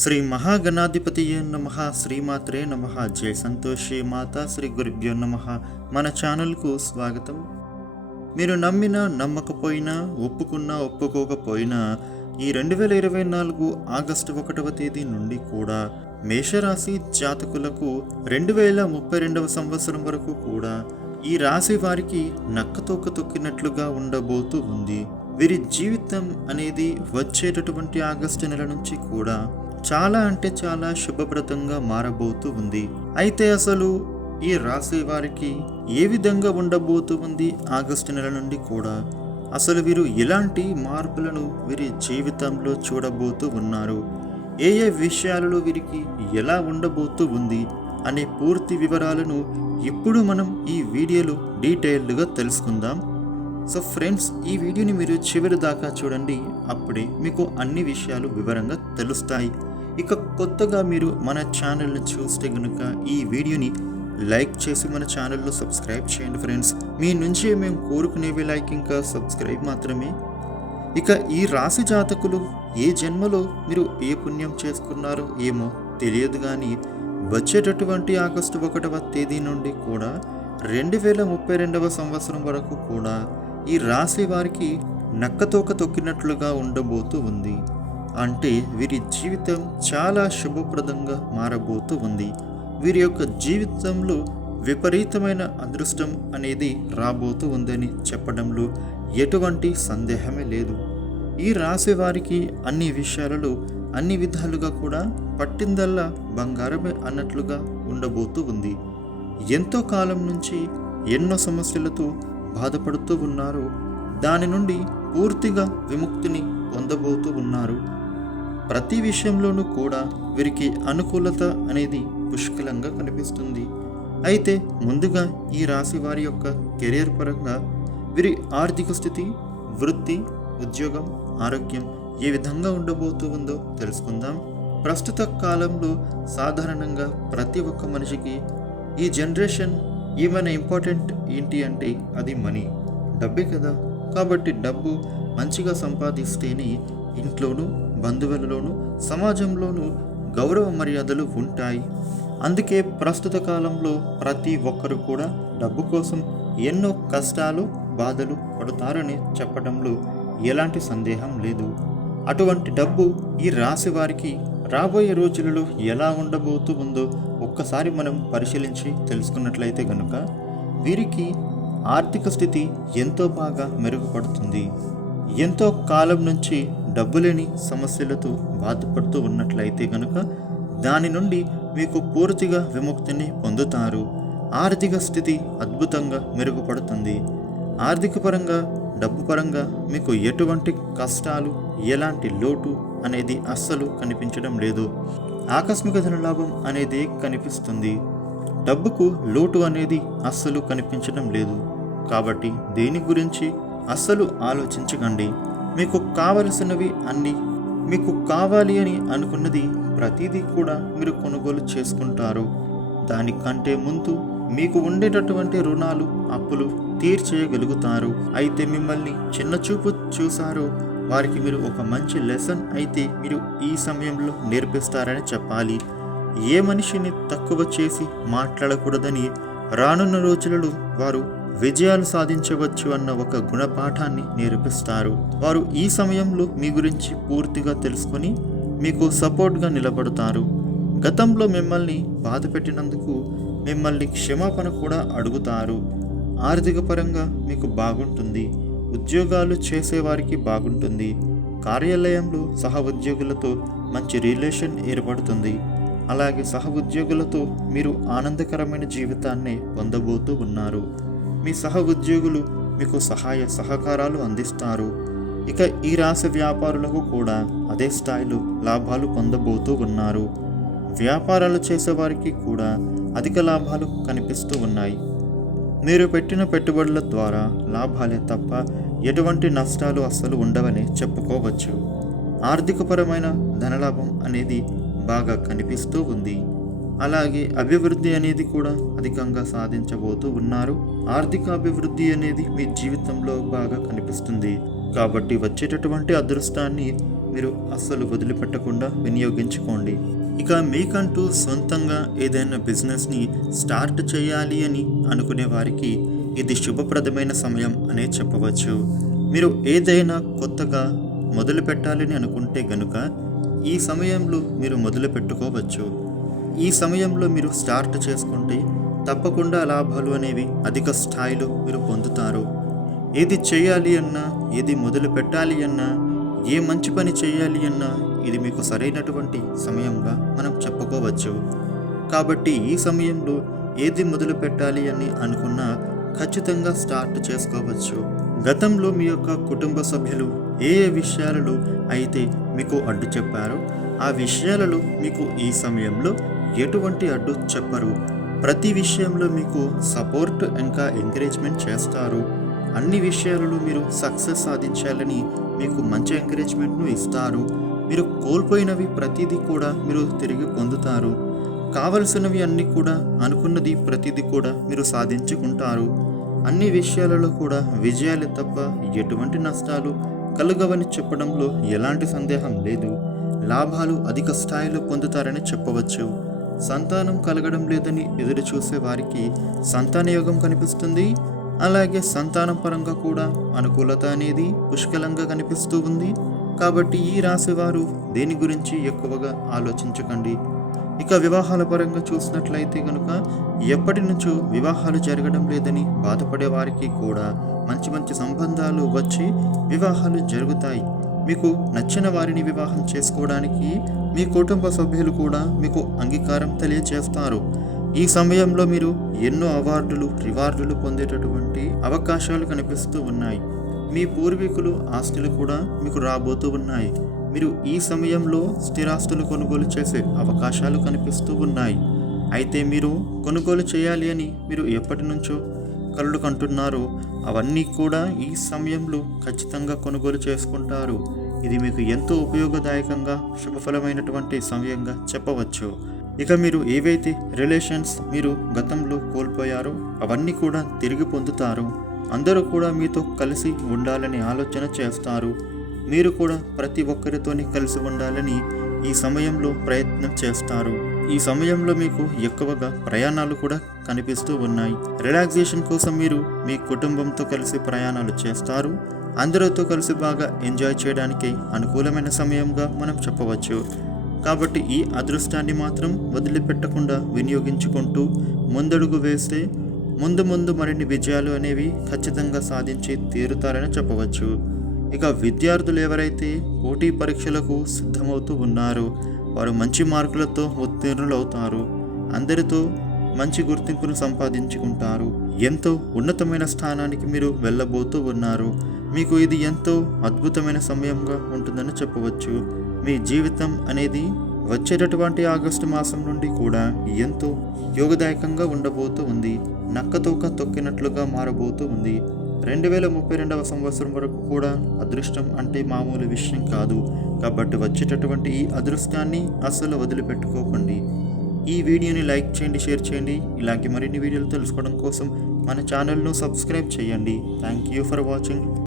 శ్రీ మహాగణాధిపతియే నమ శ్రీమాత్రే నమ జయ సంతోషి మాత శ్రీ గురుభ్యో నమ. మన ఛానల్కు స్వాగతం. మీరు నమ్మినా నమ్మకపోయినా ఒప్పుకున్నా ఒప్పుకోకపోయినా ఈ రెండు వేల ఇరవై నాలుగు ఆగస్టు ఒకటవ తేదీ నుండి కూడా మేషరాశి జాతకులకు రెండు వేల ముప్పై రెండవ సంవత్సరం వరకు కూడా ఈ రాశి వారికి నక్కతోక తొక్కినట్లుగా ఉండబోతూ ఉంది. వీరి జీవితం అనేది వచ్చేటటువంటి ఆగస్టు నెల నుంచి కూడా చాలా అంటే చాలా శుభప్రదంగా మారబోతూ ఉంది. అయితే అసలు ఈ రాశి వారికి ఏ విధంగా ఉండబోతూ ఉంది ఆగస్టు నెల నుండి కూడా? అసలు వీరు ఎలాంటి మార్పులను వీరి జీవితంలో చూడబోతూ ఉన్నారు? ఏ ఏ విషయాలలో వీరికి ఎలా ఉండబోతూ ఉంది అనే పూర్తి వివరాలను ఇప్పుడు మనం ఈ వీడియోలో డీటెయిల్డ్గా తెలుసుకుందాం. సో ఫ్రెండ్స్ ఈ వీడియోని మీరు చివరి దాకా చూడండి. అప్పుడే మీకు అన్ని విషయాలు వివరంగా తెలుస్తాయి. ఇక కొత్తగా మీరు మన ఛానల్ని చూస్తే కనుక ఈ వీడియోని లైక్ చేసి మన ఛానల్లో సబ్స్క్రైబ్ చేయండి ఫ్రెండ్స్. మీ నుంచి మేము కోరుకునేవి లైక్ ఇంకా సబ్స్క్రైబ్ మాత్రమే. ఇక ఈ రాశి జాతకులు ఏ జన్మలో మీరు ఏ పుణ్యం చేసుకున్నారో ఏమో తెలియదు కానీ వచ్చేటటువంటి ఆగస్టు ఒకటవ తేదీ నుండి కూడా రెండు వేల ముప్పై రెండవ సంవత్సరం వరకు కూడా ఈ రాశి వారికి నక్కతోక తొక్కినట్లుగా ఉండబోతూ ఉంది. అంటే వీరి జీవితం చాలా శుభప్రదంగా మారబోతూ ఉంది. వీరి యొక్క జీవితంలో విపరీతమైన అదృష్టం అనేది రాబోతూ ఉందని చెప్పడంలో ఎటువంటి సందేహమే లేదు. ఈ రాశి వారికి అన్ని విషయాలలో అన్ని విధాలుగా కూడా పట్టిందల్లా బంగారమే అన్నట్లుగా ఉండబోతూ ఉంది. ఎంతో కాలం నుంచి ఎన్నో సమస్యలతో బాధపడుతూ ఉన్నారు దాని నుండి పూర్తిగా విముక్తిని పొందబోతూ ఉన్నారు. ప్రతి విషయంలోనూ కూడా వీరికి అనుకూలత అనేది పుష్కలంగా కనిపిస్తుంది. అయితే ముందుగా ఈ రాశి వారి యొక్క కెరియర్ పరంగా వీరి ఆర్థిక స్థితి వృత్తి ఉద్యోగం ఆరోగ్యం ఏ విధంగా ఉండబోతూ ఉందో తెలుసుకుందాం. ప్రస్తుత కాలంలో సాధారణంగా ప్రతి ఒక్క మనిషికి ఈ జనరేషన్ ఏమైనా ఇంపార్టెంట్ ఏంటి అంటే అది మనీ. డబ్బే కదా. కాబట్టి డబ్బు మంచిగా సంపాదిస్తేనే ఇంట్లోనూ బంధువులలోనూ సమాజంలోనూ గౌరవ మర్యాదలు ఉంటాయి. అందుకే ప్రస్తుత కాలంలో ప్రతి ఒక్కరు కూడా డబ్బు కోసం ఎన్నో కష్టాలు బాధలు పడతారని చెప్పడంలో ఎలాంటి సందేహం లేదు. అటువంటి డబ్బు ఈ రాశి వారికి రాబోయే రోజులలో ఎలా ఉండబోతూ ఉందో ఒక్కసారి మనం పరిశీలించి తెలుసుకున్నట్లయితే కనుక వీరికి ఆర్థిక స్థితి ఎంతో బాగా మెరుగుపడుతుంది. ఎంతో కాలం నుంచి డబ్బు లేని సమస్యలతో బాధపడుతూ ఉన్నట్లయితే కనుక దాని నుండి మీకు పూర్తిగా విముక్తిని పొందుతారు. ఆర్థిక స్థితి అద్భుతంగా మెరుగుపడుతుంది. ఆర్థిక పరంగా డబ్బు పరంగా మీకు ఎటువంటి కష్టాలు ఎలాంటి లోటు అనేది అస్సలు కనిపించడం లేదు. ఆకస్మిక ధనలాభం అనేది కనిపిస్తుంది. డబ్బుకు లోటు అనేది అస్సలు కనిపించడం లేదు. కాబట్టి దేని గురించి అస్సలు ఆలోచించకండి. మీకు కావలసినవి అన్నీ మీకు కావాలి అని అనుకున్నది ప్రతిదీ కూడా మీరు కొనుగోలు చేసుకుంటారు. దానికంటే ముందు మీకు ఉండేటటువంటి రుణాలు అప్పులు తీర్చేయగలుగుతారు. అయితే మిమ్మల్ని చిన్న చూపు చూసారో వారికి మీరు ఒక మంచి లెసన్ అయితే మీరు ఈ సమయంలో నేర్పిస్తారని చెప్పాలి. ఏ మనిషిని తక్కువ చేసి మాట్లాడకూడదని రానున్న రోజులలో వారు విజయాలు సాధించవచ్చు అన్న ఒక గుణపాఠాన్ని నేర్పిస్తారు. వారు ఈ సమయంలో మీ గురించి పూర్తిగా తెలుసుకొని మీకు సపోర్ట్గా నిలబడతారు. గతంలో మిమ్మల్ని బాధ పెట్టినందుకు మిమ్మల్ని క్షమాపణ కూడా అడుగుతారు. ఆర్థిక పరంగా మీకు బాగుంటుంది. ఉద్యోగాలు చేసేవారికి బాగుంటుంది. కార్యాలయంలో సహ ఉద్యోగులతో మంచి రిలేషన్ ఏర్పడుతుంది. అలాగే సహ ఉద్యోగులతో మీరు ఆనందకరమైన జీవితాన్ని పొందబోతూ ఉన్నారు. మీ సహ ఉద్యోగులు మీకు సహాయ సహకారాలు అందిస్తారు. ఇక ఈ రాశి వ్యాపారులకు కూడా అదే స్థాయిలో లాభాలు పొందబోతూ ఉన్నారు. వ్యాపారాలు చేసేవారికి కూడా అధిక లాభాలు కనిపిస్తూ ఉన్నాయి. మీరు పెట్టిన పెట్టుబడుల ద్వారా లాభాలే తప్ప ఎటువంటి నష్టాలు అస్సలు ఉండవని చెప్పుకోవచ్చు. ఆర్థికపరమైన ధనలాభం అనేది బాగా కనిపిస్తూ ఉంది. అలాగే అభివృద్ధి అనేది కూడా అధికంగా సాధించబోతూ ఉన్నారు. ఆర్థిక అభివృద్ధి అనేది మీ జీవితంలో బాగా కనిపిస్తుంది. కాబట్టి వచ్చేటటువంటి అదృష్టాన్ని మీరు అస్సలు వదిలిపెట్టకుండా వినియోగించుకోండి. ఇక మీకంటూ సొంతంగా ఏదైనా బిజినెస్ని స్టార్ట్ చేయాలి అని అనుకునే వారికి ఇది శుభప్రదమైన సమయం అనే చెప్పవచ్చు. మీరు ఏదైనా కొత్తగా మొదలు పెట్టాలని అనుకుంటే గనుక ఈ సమయంలో మీరు మొదలు పెట్టుకోవచ్చు ఈ సమయంలో మీరు స్టార్ట్ చేసుకుంటే తప్పకుండా లాభాలు అనేవి అధిక స్థాయిలో మీరు పొందుతారు. ఏది చేయాలి అన్నా ఏది మొదలు పెట్టాలి అన్నా ఏ మంచి పని చేయాలి అన్నా ఇది మీకు సరైనటువంటి సమయంగా మనం చెప్పుకోవచ్చు. కాబట్టి ఈ సమయంలో ఏది మొదలు పెట్టాలి అని అనుకున్నా ఖచ్చితంగా స్టార్ట్ చేసుకోవచ్చు. గతంలో మీ యొక్క కుటుంబ సభ్యులు ఏ ఏ విషయాలలో అయితే మీకు అడ్డు చెప్పారో ఆ విషయాలలో మీకు ఈ సమయంలో ఎటువంటి అడ్డు చెప్పరు. ప్రతి విషయంలో మీకు సపోర్ట్ ఇంకా ఎంకరేజ్మెంట్ చేస్తారు. అన్ని విషయాలలో మీరు సక్సెస్ సాధించాలని మీకు మంచి ఎంకరేజ్మెంట్ను ఇస్తారు. మీరు కోల్పోయినవి ప్రతిదీ కూడా మీరు తిరిగి పొందుతారు. కావలసినవి అన్నీ కూడా అనుకున్నది ప్రతిదీ కూడా మీరు సాధించుకుంటారు. అన్ని విషయాలలో కూడా విజయాలే తప్ప ఎటువంటి నష్టాలు కలుగవని చెప్పడంలో ఎలాంటి సందేహం లేదు. లాభాలు అధిక స్థాయిలో పొందుతారని చెప్పవచ్చు. సంతానం కలగడం లేదని ఎదురు చూసే వారికి సంతాన యోగం కనిపిస్తుంది. అలాగే సంతానం పరంగా కూడా అనుకూలత అనేది పుష్కలంగా కనిపిస్తూ ఉంది. కాబట్టి ఈ రాశి వారు దేని గురించి ఎక్కువగా ఆలోచించకండి. ఇక వివాహాల పరంగా చూసినట్లయితే కనుక ఎప్పటి నుంచో వివాహాలు జరగడం లేదని బాధపడే వారికి కూడా మంచి మంచి సంబంధాలు వచ్చి వివాహాలు జరుగుతాయి. మీకు నచ్చిన వారిని వివాహం చేసుకోవడానికి మీ కుటుంబ సభ్యులు కూడా మీకు అంగీకారం తెలియజేస్తారు ఈ సమయంలో మీరు ఎన్నో అవార్డులు రివార్డులు పొందేటటువంటి అవకాశాలు కనిపిస్తూ ఉన్నాయి. మీ పూర్వీకులు ఆస్తులు కూడా మీకు రాబోతూ ఉన్నాయి. మీరు ఈ సమయంలో స్థిరాస్తులు కొనుగోలు చేసే అవకాశాలు కనిపిస్తూ ఉన్నాయి. అయితే మీరు కొనుగోలు చేయాలి అని మీరు ఎప్పటి నుంచో ఒకళ్ళు కంటున్నారు. అవన్నీ కూడా ఈ సమయంలో ఖచ్చితంగా కొనుగోలు చేసుకుంటారు. ఇది మీకు ఎంతో ఉపయోగదాయకంగా శుభఫలమైనటువంటి సమయంగా చెప్పవచ్చు. ఇక మీరు ఏవైతే రిలేషన్స్ మీరు గతంలో కోల్పోయారో అవన్నీ కూడా తిరిగి పొందుతారు. అందరూ కూడా మీతో కలిసి ఉండాలని ఆలోచన చేస్తారు. మీరు కూడా ప్రతి ఒక్కరితోని కలిసి ఉండాలని ఈ సమయంలో ప్రయత్నం చేస్తారు. ఈ సమయంలో మీకు ఎక్కువగా ప్రయాణాలు కూడా కనిపిస్తూ ఉన్నాయి. రిలాక్సేషన్ కోసం మీరు మీ కుటుంబంతో కలిసి ప్రయాణాలు చేస్తారు. అందరితో కలిసి బాగా ఎంజాయ్ చేయడానికి అనుకూలమైన సమయంగా మనం చెప్పవచ్చు. కాబట్టి ఈ అదృష్టాన్ని మాత్రం వదిలిపెట్టకుండా వినియోగించుకుంటూ ముందడుగు వేస్తే ముందు ముందు మరిన్ని విజయాలు అనేవి ఖచ్చితంగా సాధించి తీరుతారని చెప్పవచ్చు. ఇక విద్యార్థులు ఎవరైతే పోటీ పరీక్షలకు సిద్ధమవుతూ ఉన్నారో వారు మంచి మార్కులతో ఉత్తీర్ణులవుతారు. అందరితో మంచి గుర్తింపును సంపాదించుకుంటారు. ఎంతో ఉన్నతమైన స్థానానికి మీరు వెళ్ళబోతూ ఉన్నారు. మీకు ఇది ఎంతో అద్భుతమైన సమయంగా ఉంటుందని చెప్పవచ్చు. మీ జీవితం అనేది వచ్చేటటువంటి ఆగస్టు మాసం నుండి కూడా ఎంతో యోగదాయకంగా ఉండబోతూ ఉంది. నక్కతోక తొక్కినట్లుగా మారబోతూ ఉంది. రెండు వేల ముప్పై రెండవ సంవత్సరం వరకు కూడా అదృష్టం అంటే మామూలు విషయం కాదు. కాబట్టి వచ్చేటటువంటి ఈ అదృష్టాన్ని అస్సలు వదిలిపెట్టుకోకండి. ఈ వీడియోని లైక్ చేయండి షేర్ చేయండి. ఇలాంటి మరిన్ని వీడియోలు తెలుసుకోవడం కోసం మన ఛానల్ను సబ్స్క్రైబ్ చేయండి. Thank you for watching.